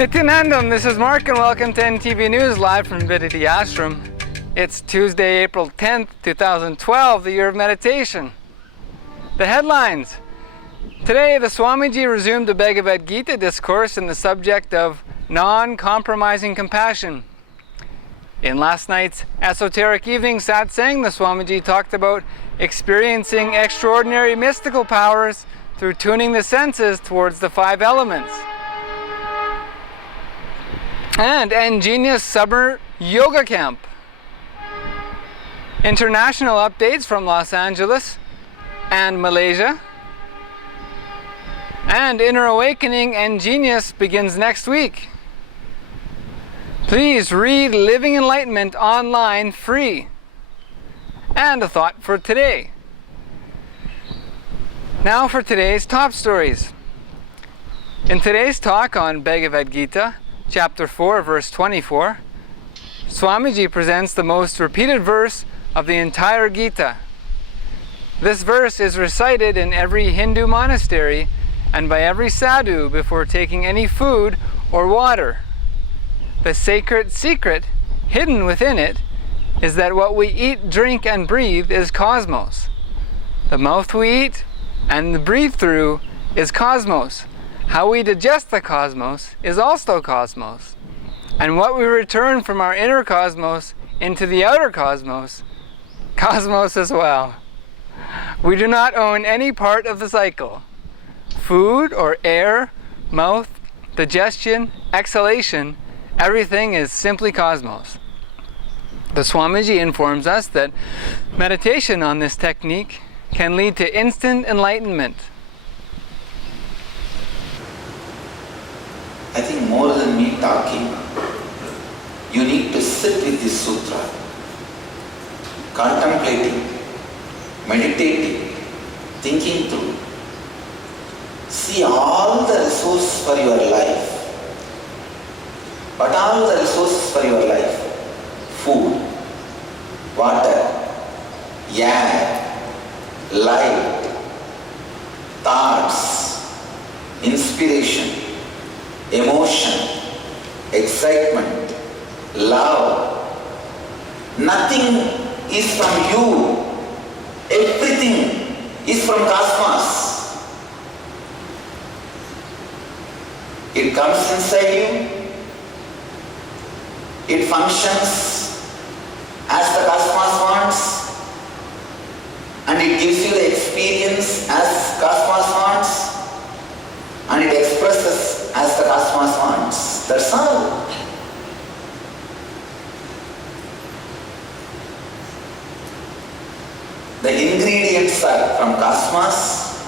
Nithyananda, this is Mark and welcome to NTV News live from Vidity Ashram. It's Tuesday, April 10th, 2012, the year of meditation. The headlines. Today, the Swamiji resumed the Bhagavad Gita discourse in the subject of non-compromising compassion. In last night's esoteric evening satsang, the Swamiji talked about experiencing extraordinary mystical powers through tuning the senses towards the 5 elements. And eNNews Summer Yoga Camp. International updates from Los Angeles and Malaysia. And Inner Awakening eNNews begins next week. Please read Living Enlightenment online free. And a thought for today. Now for today's top stories. In today's talk on Bhagavad Gita, Chapter 4, verse 24, Swamiji presents the most repeated verse of the entire Gita. This verse is recited in every Hindu monastery and by every sadhu before taking any food or water. The sacred secret hidden within it is that what we eat, drink, and breathe is cosmos. The mouth we eat and the breathe through is cosmos. How we digest the cosmos is also cosmos. And what we return from our inner cosmos into the outer cosmos, cosmos as well. We do not own any part of the cycle. Food or air, mouth, digestion, exhalation, everything is simply cosmos. The Swamiji informs us that meditation on this technique can lead to instant enlightenment. I think more than me talking, you need to sit with this sutra, contemplating, meditating, thinking through. See all the resources for your life. What are the resources for your life? Food, water, air, light, thoughts, inspiration, emotion, excitement, love. Nothing is from you. Everything is from cosmos. It comes inside you. It functions as the cosmos wants, and it gives you the experience as cosmos wants, and it expresses as the cosmos wants. That's all. The ingredients are from cosmos.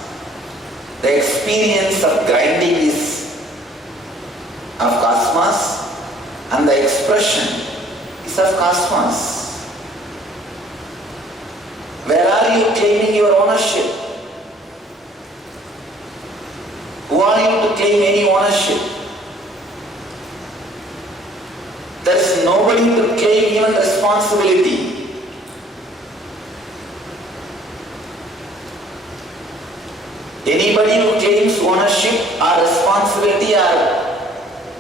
The experience of grinding is of cosmos, and the expression is of cosmos. Where are you claiming your ownership? Who are you to claim any ownership? There is nobody to claim even responsibility. Anybody who claims ownership or responsibility or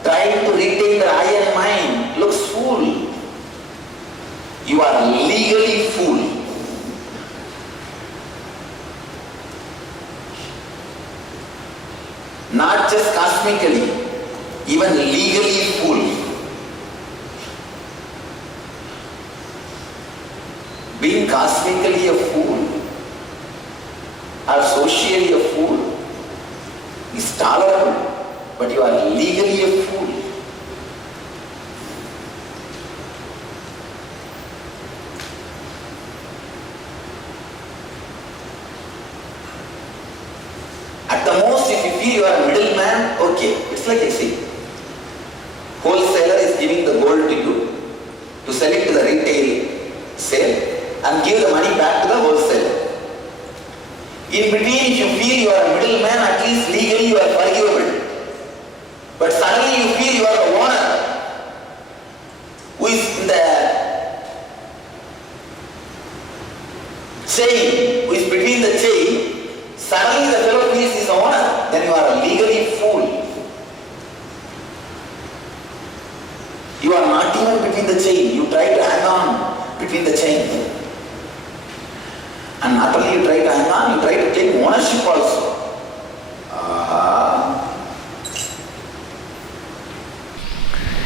trying to retain their eye and mind looks fool. You are legally fool. Not just cosmically, even legally fool. Being cosmically a fool or socially a fool is tolerable, but you are legally a fool. At the most, if you feel you are a middleman, okay, it's like I say. Wholesaler is giving the gold to you to sell it to the retail sale and give the money back to the wholesaler. In between, if you feel you are a middleman, at least legally you are forgivable. But suddenly you feel you are the owner who is in the chain, who is between the chain. Suddenly the fellow feels he is the owner, then you are a legally fool. the chain. You try to hang on between the chain. And not only you try to hang on, you try to take ownership also.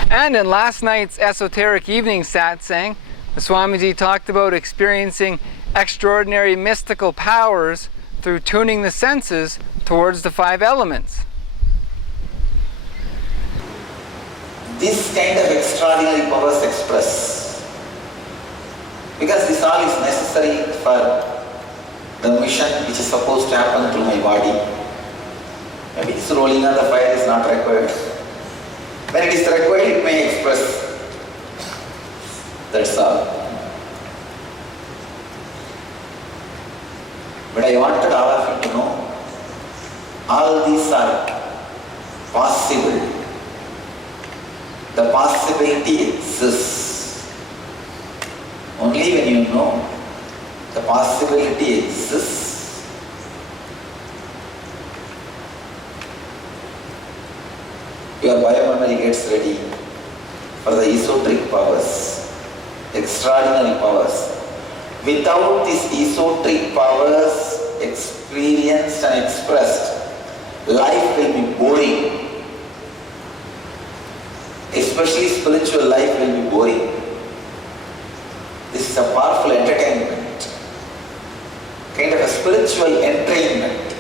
And in last night's esoteric evening satsang, the Swamiji talked about experiencing extraordinary mystical powers through tuning the senses towards the 5 elements. This kind of extraordinary powers express, because this all is necessary for the mission which is supposed to happen through my body. Maybe this rolling on the fire is not required. When it is required, it may express. That's all. But I wanted all of you to know, all these are possible. The possibility exists. Only when you know the possibility exists, your biomemory gets ready for the esoteric powers, extraordinary powers. Without these esoteric powers experienced and expressed, life will be boring. Especially spiritual life will be boring. This is a powerful entertainment, kind of a spiritual entrainment,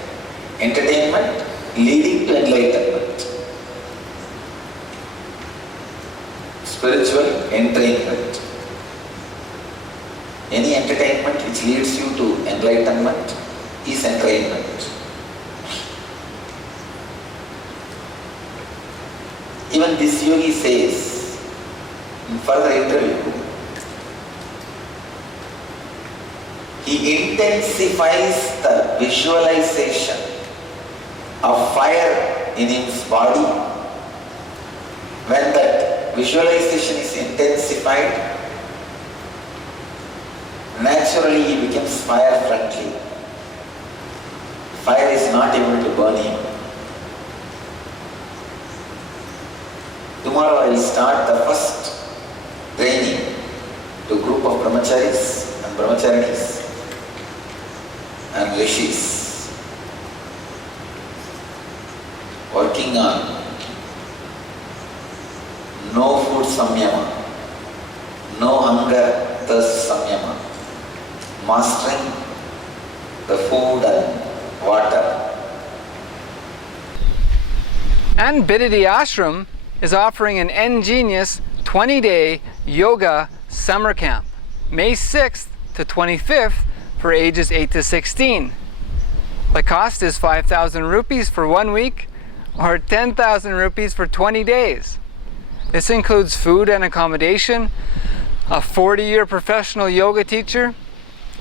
entertainment leading to enlightenment. Spiritual entrainment. Any entertainment which leads you to enlightenment is entrainment. Even this yogi says in further interview, he intensifies the visualization of fire in his body. When that visualization is intensified, naturally he becomes fire friendly. Fire is not able to burn him. Tomorrow I will start the first training to a group of brahmacharis and brahmacharinis and rishis working on no food samyama, no hunger thirst samyama, mastering the food and water. And Bididi Ashram is offering an eNNews 20-day yoga summer camp, May 6th to 25th for ages 8 to 16. The cost is 5,000 rupees for 1 week or 10,000 rupees for 20 days. This includes food and accommodation, a 40-year professional yoga teacher,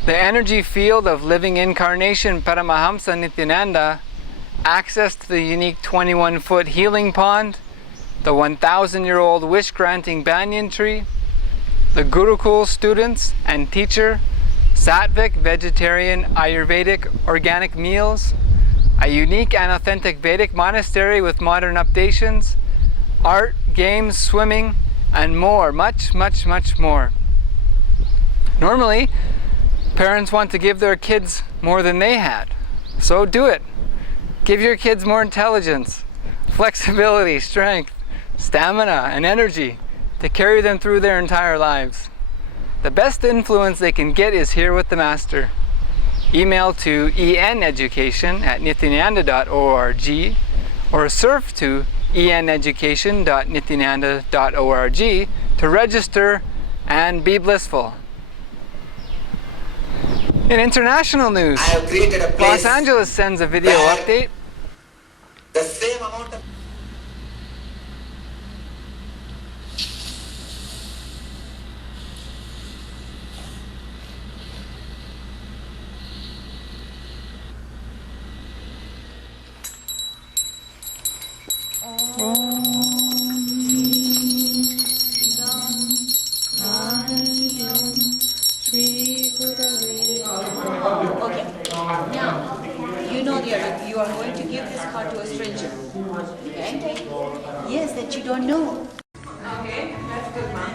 the energy field of living incarnation Paramahamsa Nithyananda, access to the unique 21-foot healing pond, the 1,000-year-old wish-granting banyan tree, the Gurukul students and teacher, Sattvic, vegetarian, Ayurvedic, organic meals, a unique and authentic Vedic monastery with modern updations, art, games, swimming, and more, much, much, much more. Normally, parents want to give their kids more than they had, so do it. Give your kids more intelligence, flexibility, strength, stamina, and energy to carry them through their entire lives. The best influence they can get is here with the Master. Email to eNeducation@nithyananda.org or surf to eNneducation.nithyananda.org to register and be blissful. In international news, I have created a place Los Angeles sends a video where update. the same amount of Okay. Now, you know you are going to give this card to a stranger. Okay? Yes, that you don't know. Okay, that's good, Mom.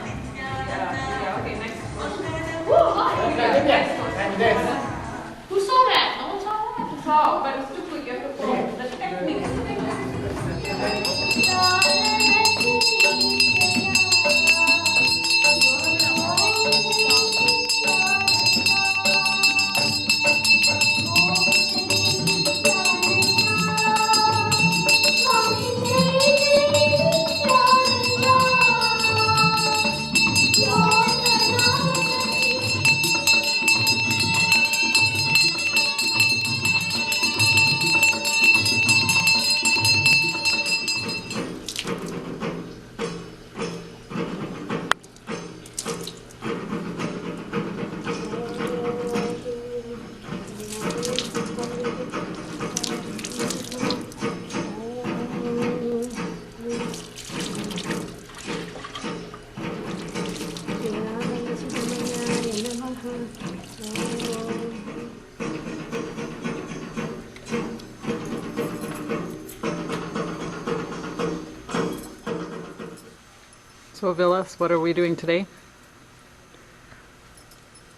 So Vilas, what are we doing today?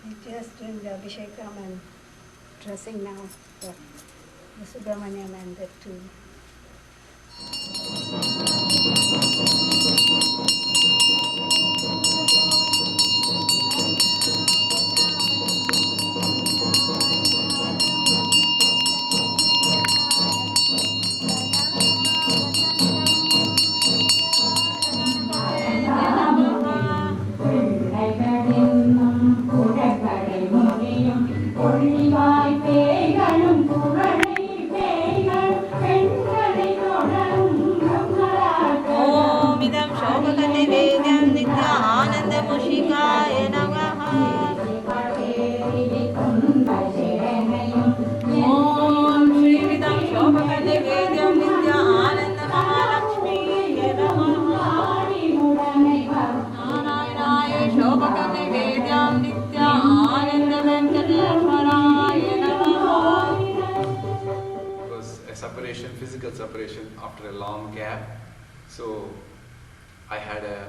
We're just doing the Abhishekam and dressing now for the Subramaniam and the two. Physical separation after a long gap. So I had a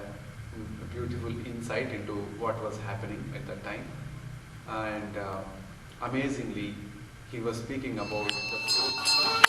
beautiful insight into what was happening at that time. And amazingly, he was speaking about the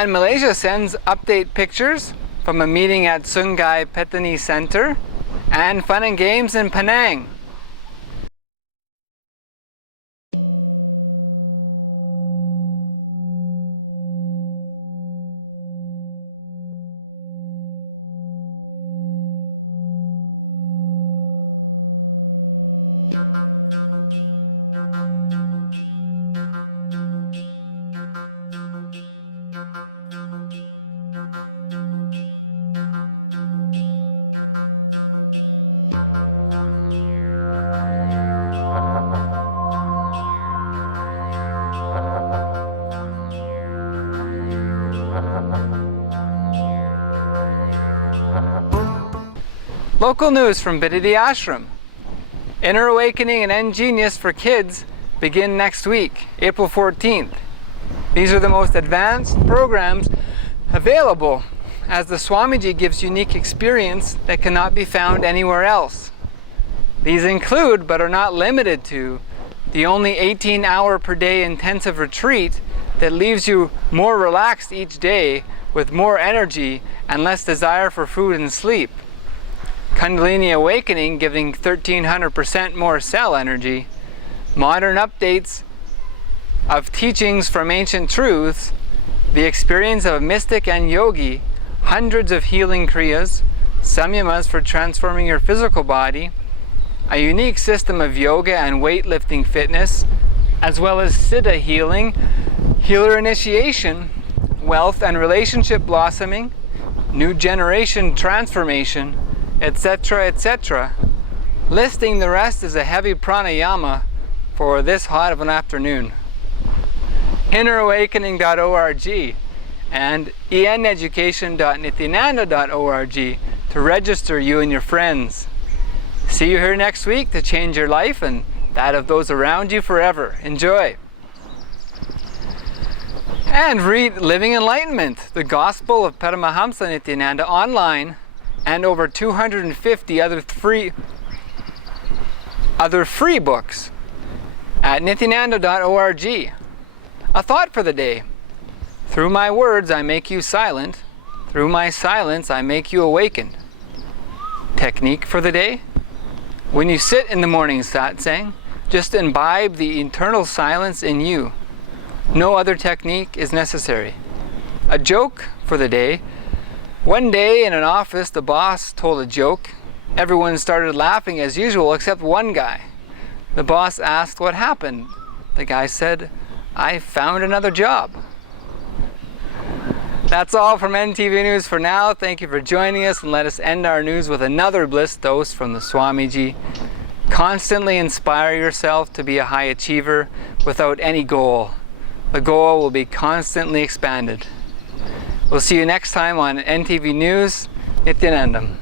And Malaysia sends update pictures from a meeting at Sungai Petani Center and fun and games in Penang. Local news from Bididi Ashram. Inner Awakening and eNNews for kids begin next week, April 14th. These are the most advanced programs available, as the Swamiji gives unique experience that cannot be found anywhere else. These include, but are not limited to, the only 18-hour per day intensive retreat that leaves you more relaxed each day with more energy and less desire for food and sleep. Kundalini Awakening giving 1300% more cell energy. Modern updates of teachings from ancient truths, the experience of a mystic and yogi, hundreds of healing kriyas, samyamas for transforming your physical body, a unique system of yoga and weightlifting fitness, as well as siddha healing, healer initiation, wealth and relationship blossoming, new generation transformation, etc., etc. Listing the rest is a heavy pranayama for this hot of an afternoon. InnerAwakening.org and eNeducation.Nithyananda.org to register you and your friends. See you here next week to change your life and that of those around you forever. Enjoy! And read Living Enlightenment, the Gospel of Paramahamsa Nithyananda online, and over 250 other free books at Nithyananda.org. A thought for the day. Through my words I make you silent. Through my silence I make you awakened. Technique for the day. When you sit in the morning satsang, just imbibe the eternal silence in you. No other technique is necessary. A joke for the day. One day in an office, the boss told a joke. Everyone started laughing as usual except one guy. The boss asked what happened. The guy said, "I found another job." That's all from NTV News for now. Thank you for joining us, and let us end our news with another bliss dose from the Swamiji. Constantly inspire yourself to be a high achiever without any goal. The goal will be constantly expanded. We'll see you next time on NTV News. Nithyanandam.